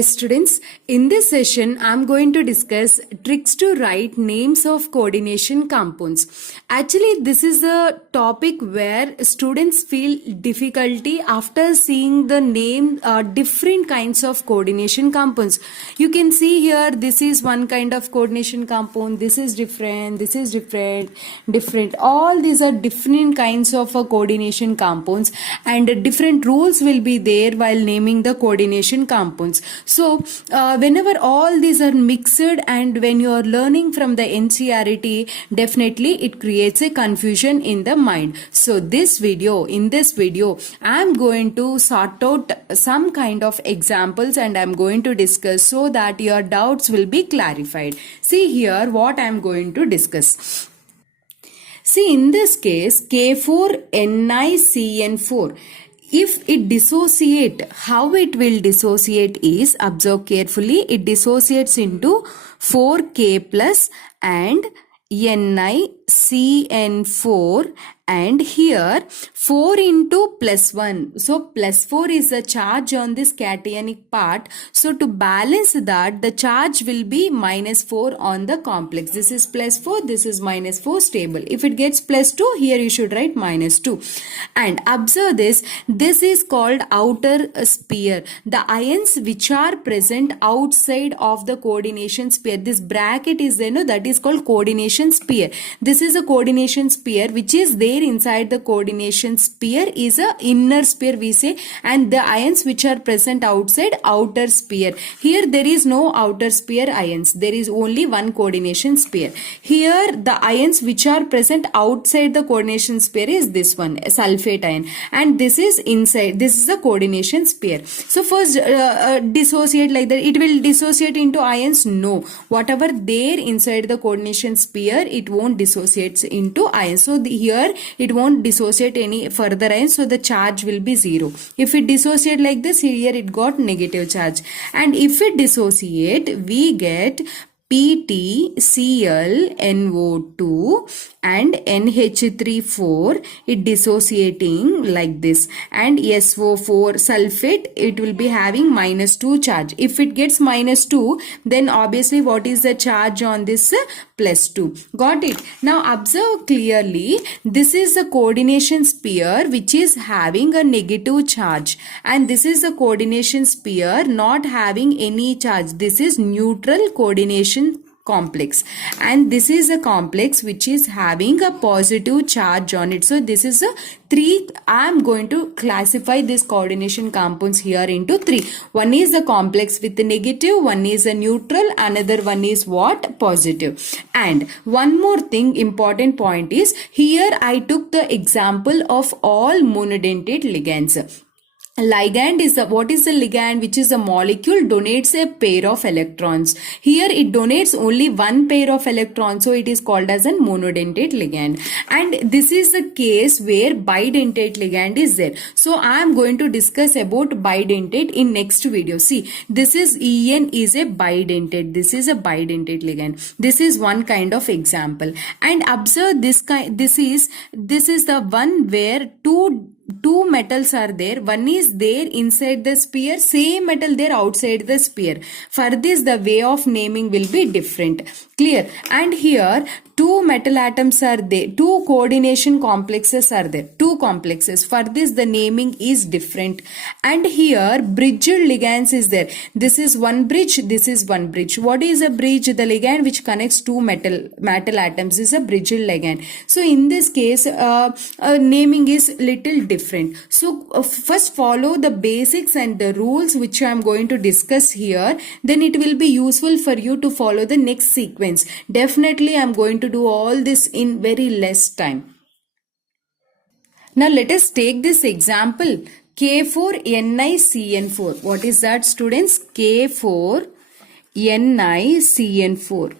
Hi students, in this session I am going to discuss tricks to write names of coordination compounds. Actually this is a topic where students feel difficulty after seeing the name different kinds of coordination compounds. You can see here this is one kind of coordination compound, this is different, different. All these are different kinds of coordination compounds and different rules will be there while naming the coordination compounds. So whenever all these are mixed and when you are learning from the NCERT, definitely it creates a confusion in the mind. So in this video I am going to sort out some kind of examples and I am going to discuss so that your doubts will be clarified. See here what I am going to discuss. See, in this case, K4NiCN4, if it dissociate, how it will dissociate is, observe carefully, it dissociates into 4K plus and NiCN4, and here 4 into plus 1. So plus 4 is the charge on this cationic part. So to balance that, the charge will be minus 4 on the complex. This is plus 4, this is minus 4 stable. If it gets plus 2, here you should write minus 2. And observe this is called outer sphere. The ions which are present outside of the coordination sphere. This bracket is there, no, that is called coordination sphere. This is a coordination sphere which is there inside the coordination sphere is a inner sphere we say, and the ions which are present outside, outer sphere. Here there is no outer sphere ions, there is only one coordination sphere. Here the ions which are present outside the coordination sphere is this one, sulfate ion, and this is inside, this is the coordination sphere. So first dissociate like that, it will dissociate into ions? No, whatever there inside the coordination sphere, it won't dissociate into ions. So here it won't dissociate any further ions, so the charge will be 0. If it dissociate like this, here it got negative charge, and if it dissociate, we get PtClNO2 and NH34, it dissociating like this, and SO4 sulfate, it will be having minus 2 charge. If it gets minus 2, then obviously what is the charge on this? Plus 2. Got it? Now observe clearly, this is the coordination sphere which is having a negative charge, and this is the coordination sphere not having any charge. This is neutral coordination complex, and this is a complex which is having a positive charge on it. So this is a 3. I am going to classify this coordination compounds here into 3. One is the complex with the negative, one is a neutral, another one is what? Positive. And one more thing, important point is, here I took the example of all monodentate ligands. Ligand is what is the ligand? Which is a molecule donates a pair of electrons. Here it donates only one pair of electrons, so it is called as a monodentate ligand. And this is the case where bidentate ligand is there. So I am going to discuss about bidentate in next video. See, this is En is a bidentate. This is a bidentate ligand. This is one kind of example. And observe this kind. This is the one where two metals are there. One is there inside the sphere, same metal there outside the sphere. For this the way of naming will be different. Clear? And here two metal atoms are there, two coordination complexes are there, two complexes. For this the naming is different. And here bridged ligands is there. This is one bridge, this is one bridge. What is a bridge? The ligand which connects two metal atoms is a bridged ligand. So in this case naming is little different. So first follow the basics and the rules which I am going to discuss here, then it will be useful for you to follow the next sequence. Definitely I am going to do all this in very less time. Now let us take this example, K4NiCN4. What is that, students? K4NiCN4.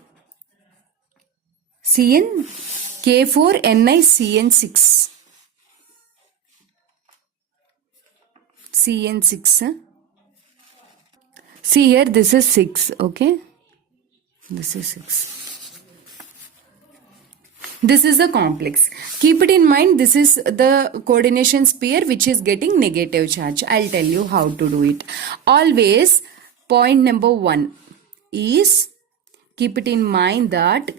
K4NiCN6. CN6. See here, this is 6, okay? This is 6. This is a complex. Keep it in mind, this is the coordination sphere which is getting negative charge. I'll tell you how to do it. Always point number 1 is, keep it in mind that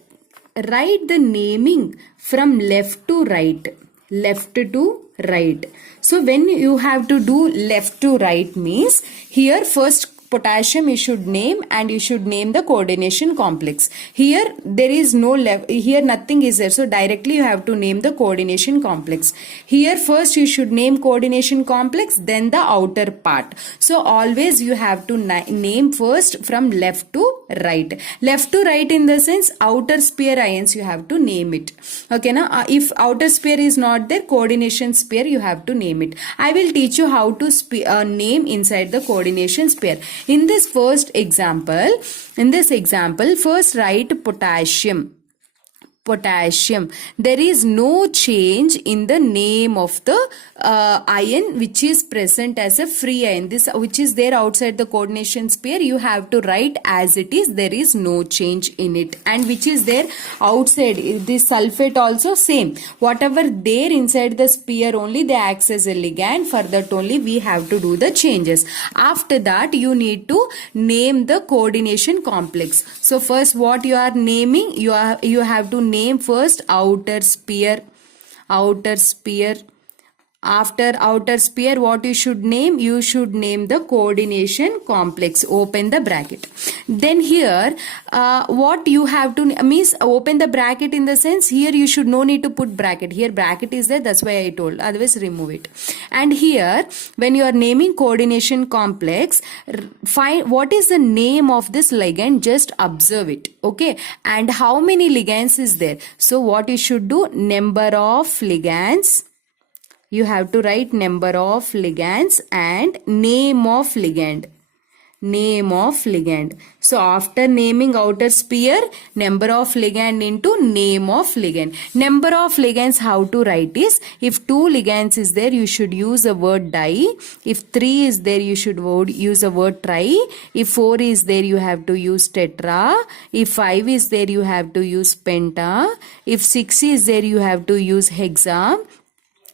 write the naming from left to right. Left to right. So when you have to do left to right means here first potassium you should name and you should name the coordination complex. Here there is no left, here nothing is there, so directly you have to name the coordination complex. Here first you should name coordination complex, then the outer part. So always you have to name first from left to right. Left to right in the sense outer sphere ions you have to name it. Okay, now if outer sphere is not there, coordination sphere you have to name it. I will teach you how to name inside the coordination sphere. In this example, first write potassium. Potassium. There is no change in the name of the ion which is present as a free ion. This which is there outside the coordination sphere, you have to write as it is. There is no change in it. And which is there outside, this sulfate also same. Whatever there inside the sphere only, they acts as a ligand. For that only we have to do the changes. After that you need to name the coordination complex. So first what you are naming, you have to name first outer sphere. After outer sphere, what you should name? You should name the coordination complex. Open the bracket. Then here, what you have to means open the bracket in the sense here you should no need to put bracket. Here bracket is there. That's why I told. Otherwise remove it. And here, when you are naming coordination complex, find what is the name of this ligand. Just observe it. Okay. And how many ligands is there? So what you should do? Number of ligands. You have to write number of ligands and name of ligand. Name of ligand. So after naming outer sphere, number of ligand into name of ligand. Number of ligands how to write is, if 2 ligands is there, you should use the word di. If 3 is there, you should use the word tri. If 4 is there, you have to use tetra. If 5 is there, you have to use penta. If 6 is there, you have to use hexa.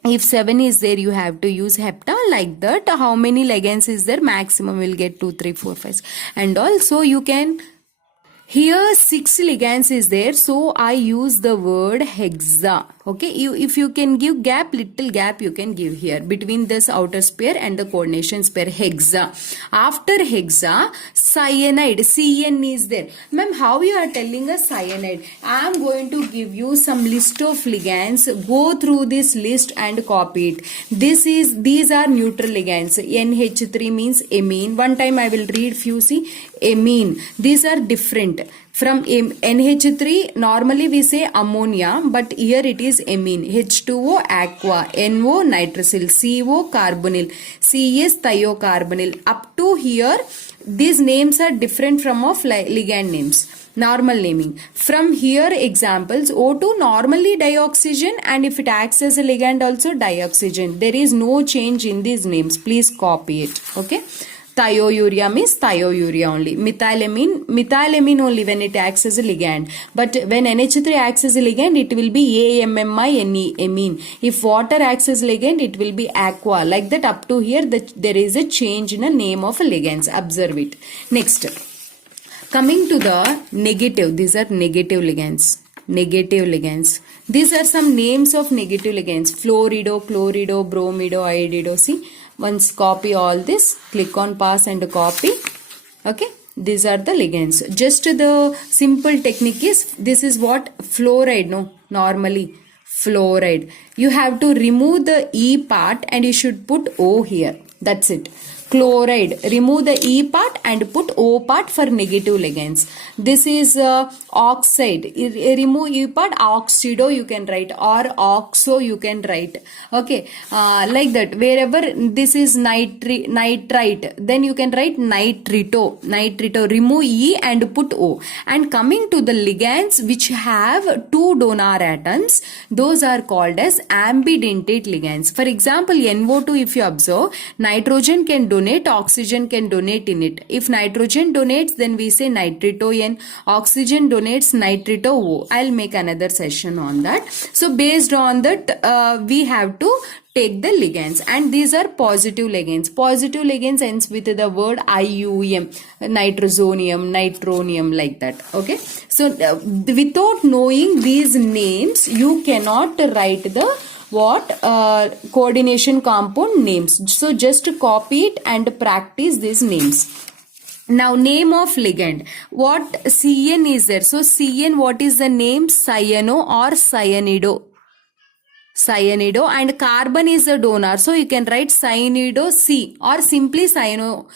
If 7 is there, you have to use hepta. Like that, how many ligands is there? Maximum will get 2, 3, 4, 5. And also you can, here 6 ligands is there, so I use the word hexa. Okay, if you can give gap, little gap you can give here between this outer sphere and the coordination sphere, hexa. After hexa, cyanide, CN is there. Ma'am, how you are telling us cyanide? I am going to give you some list of ligands. Go through this list and copy it. These are neutral ligands. NH3 means amine. One time I will read few, see, amine. These are different. From NH3, normally we say ammonia, but here it is amine. H2O aqua, NO nitrosyl, CO carbonyl, CS thiocarbonyl. Up to here, these names are different from of ligand names. Normal naming. From here examples, O2 normally dioxygen, and if it acts as a ligand also dioxygen. There is no change in these names. Please copy it. Okay. Thiourea means thiourea only. Methylamine only when it acts as a ligand. But when NH3 acts as a ligand, it will be AMMINE, amine. If water acts as ligand, it will be aqua. Like that, up to here, there is a change in the name of a ligands. Observe it. Next, coming to the negative. These are negative ligands. Negative ligands. These are some names of negative ligands. Fluorido, chlorido, bromido, iodido. See. Once copy all this, click on pass and copy. Okay, these are the ligands. Just the simple technique is, this is what fluoride, no, normally fluoride. You have to remove the E part and you should put O here. That's it. Chloride, remove the E part and put O part for negative ligands. This is oxide, remove E part, oxido you can write, or oxo you can write. Okay, like that. Wherever this is nitrite, then you can write nitrito. Remove E and put O. And coming to the ligands which have 2 donor atoms, those are called as ambidentate ligands. For example, NO2, if you observe, nitrogen can donate donate, oxygen can donate in it. If nitrogen donates, then we say nitrito N. Oxygen donates nitrito O. I'll make another session on that. So based on that, we have to take the ligands, and these are positive ligands. Positive ligands ends with the word IUM, nitrosonium, nitronium, like that. Okay, so without knowing these names, you cannot write the coordination compound names. So just copy it and practice these names. Now, name of ligand. What CN is there? So CN, what is the name? Cyano or cyanido. Cyanido, and carbon is the donor, so you can write cyanido C or simply cyano.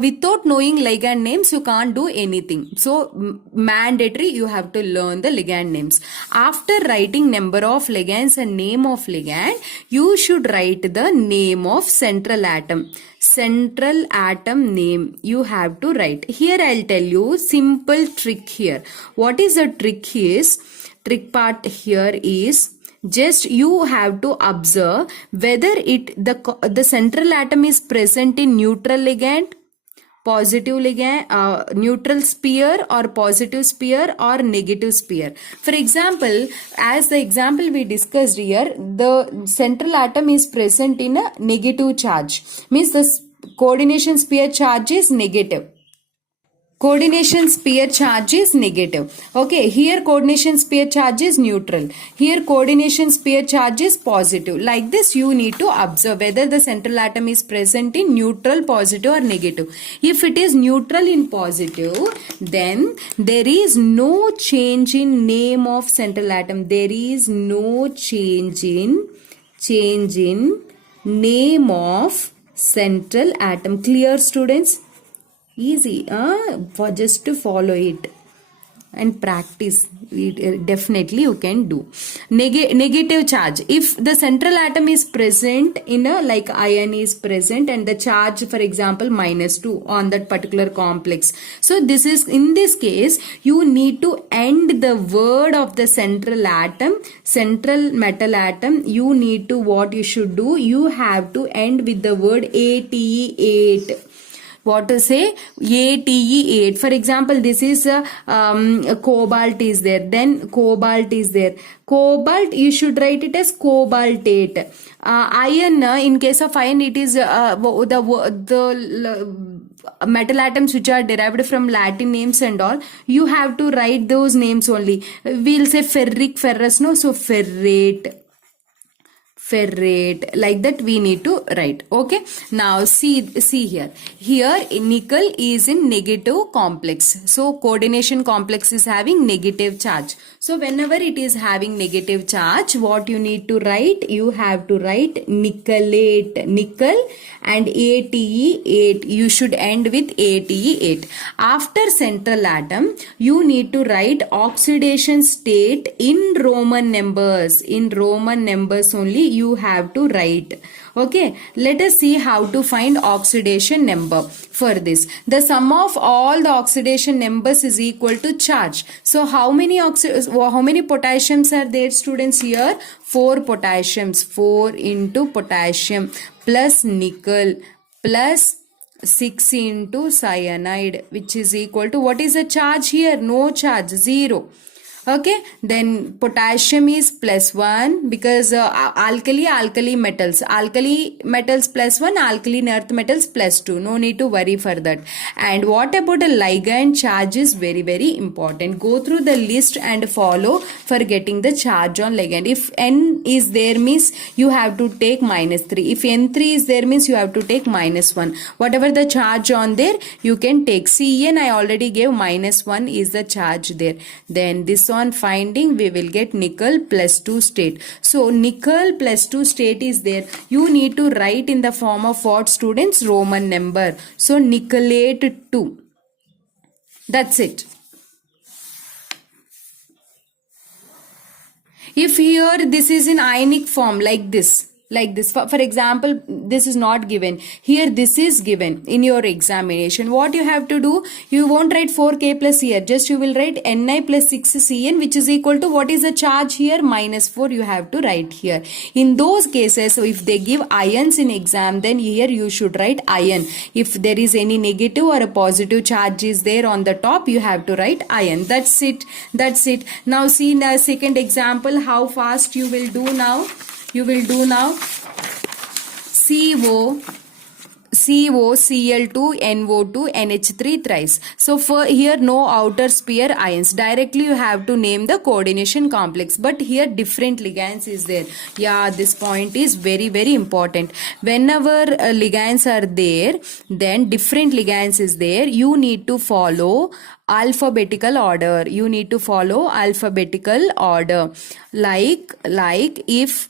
Without knowing ligand names, you can't do anything. So mandatory, you have to learn the ligand names. After writing number of ligands and name of ligand, you should write the name of central atom. Central atom name you have to write. Here I'll tell you simple trick here. What is the trick is? Trick part here is, just you have to observe whether the central atom is present in neutral ligand, positive ligand, neutral sphere, or positive sphere, or negative sphere. For example, as the example we discussed here, the central atom is present in a negative charge, means the coordination sphere charge is negative. Coordination sphere charge is negative. Okay, here coordination sphere charge is neutral. Here coordination sphere charge is positive. Like this, you need to observe whether the central atom is present in neutral, positive, or negative. If it is neutral in positive, then there is no change in name of central atom. There is no change in name of central atom. Clear, students? Easy, for just to follow it and practice. Definitely you can do. Negative charge. If the central atom is present in a, like iron is present, and the charge, for example, -2 on that particular complex. So this is, in this case, you need to end the word of the central atom, central metal atom. You need to, what you should do, you have to end with the word ATE8. What to say? ATE8. For example, this is cobalt is there, then cobalt is there. Cobalt, you should write it as cobaltate. Iron, in case of iron, it is the metal atoms which are derived from Latin names and all. You have to write those names only. We'll say ferric, ferrous, no? So ferrate, like that we need to write. Okay, now see here nickel is in negative complex, so coordination complex is having negative charge. So whenever it is having negative charge, what you need to write? You have to write nickelate, nickel, and ATE8. You should end with ATE8. After central atom, you need to write oxidation state in Roman numbers. In Roman numbers only you have to write. Okay, let us see how to find oxidation number. For this, the sum of all the oxidation numbers is equal to charge. So how many potassiums are there, students? Here 4 potassiums. 4 into potassium plus nickel plus 6 into cyanide, which is equal to, what is the charge here? No charge, 0. Okay, then potassium is +1 because alkali metals +1, alkaline earth metals +2. No need to worry for that. And what about the ligand charge is very, very important. Go through the list and follow for getting the charge on ligand. If N is there, means you have to take -3. If N3 is there, means you have to take -1. Whatever the charge on there, you can take. Cn I already gave, -1 is the charge there. Then this on finding, we will get nickel +2 state. So nickel +2 state is there. You need to write in the form of what, students? Roman number. So nickelate 2. That's it. If here this is in ionic form, like this, like this. For example, this is not given here, this is given in your examination. What you have to do, you won't write 4k plus here, just you will write Ni plus 6Cn, which is equal to what is the charge here, minus 4 you have to write here. In those cases, so if they give ions in exam, then here you should write ion. If there is any negative or a positive charge is there on the top, you have to write ion. That's it. Now see in the second example how fast you will do now. You will do now CO, Cl2, NO2, NH3 thrice. So for here no outer sphere ions. Directly you have to name the coordination complex. But here different ligands is there. Yeah, this point is very, very important. Whenever ligands are there, then different ligands is there. You need to follow alphabetical order. You need to follow alphabetical order. Like if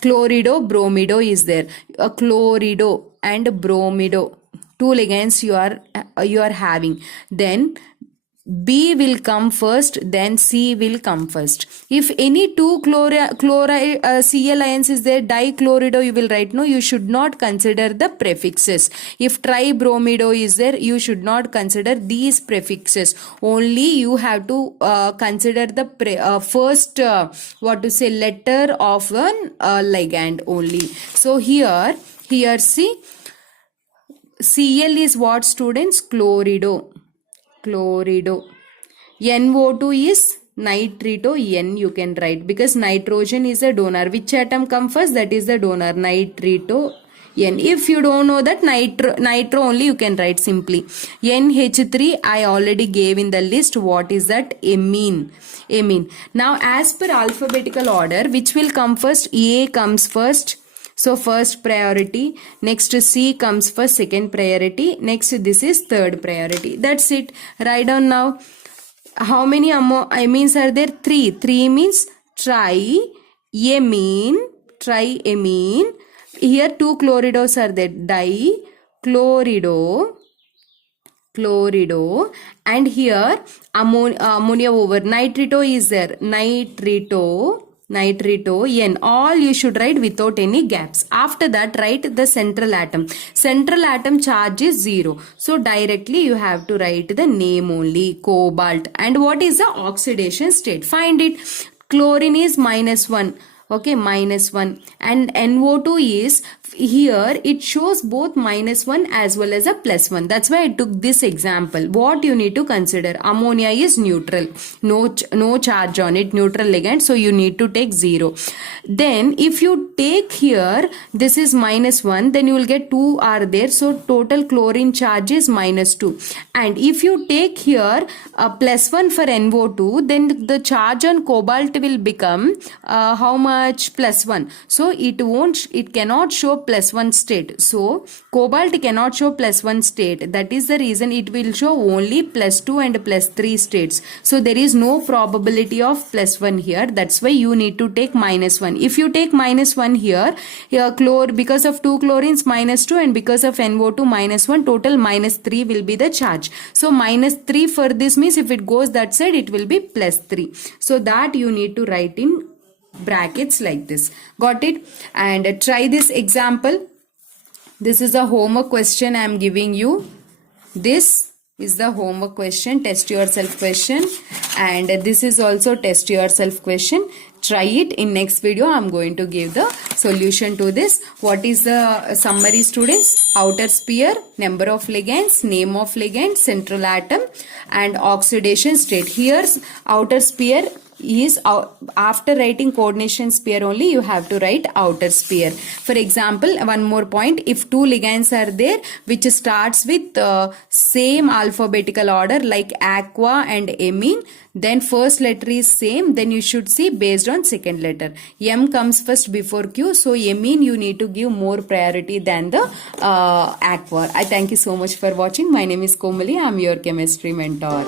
chlorido, bromido is there, a chlorido and bromido, two ligands you are having, then B will come first, then C will come first. If any two Cl ions is there, dichlorido you will write. No, you should not consider the prefixes. If tribromido is there, you should not consider these prefixes. Only you have to consider the first letter of one ligand only. So here see, Cl is what, students? Chlorido. NO2 is nitrito, N you can write, because nitrogen is a donor. Which atom come first? That is the donor, nitrito N. If you don't know that, nitro only you can write simply. NH3 I already gave in the list. What is that? Amine. Now as per alphabetical order, which will come first? A comes first. So first priority, next C comes first, second priority, next this is third priority. That's it. Write down now. How many amines are there? 3. 3 means triamine. Here 2 chloridos are there. Chlorido, and here ammonia over. Nitrito is there. Nitrito, N. All you should write without any gaps. After that, write the central atom. Central atom charge is 0. So directly you have to write the name only, cobalt. And what is the oxidation state? Find it. Chlorine is -1. Okay, -1. And NO2 is, here it shows both -1 as well as a +1. That's why I took this example. What you need to consider? Ammonia is neutral. No charge on it, neutral ligand. So you need to take 0. Then if you take here, this is -1, then you will get 2 are there. So total chlorine charge is -2. And if you take here a +1 for NO2, then the charge on cobalt will become how much? +1. So it cannot show +1 state. So cobalt cannot show +1 state. That is the reason it will show only +2 and +3 states. So there is no probability of +1 here. That's why you need to take -1. If you take -1 here because of 2 chlorines -2 and because of NO2 -1, total -3 will be the charge. So -3 for this means if it goes that side, it will be +3. So that you need to write in brackets like this. Got it? And try this example. This is a homework question I am giving you. This is the homework question, test yourself question, and this is also test yourself question. Try it. In next video I am going to give the solution to this. What is the summary, students? Outer sphere, number of ligands, name of ligand, central atom, and oxidation state. Here's outer sphere is after writing coordination sphere only you have to write outer sphere. For example, one more point, if 2 ligands are there which starts with same alphabetical order like aqua and amine, then first letter is same, then you should see based on second letter. M comes first before Q, so amine you need to give more priority than the aqua. I thank you so much for watching. My name is Komali. I am your chemistry mentor.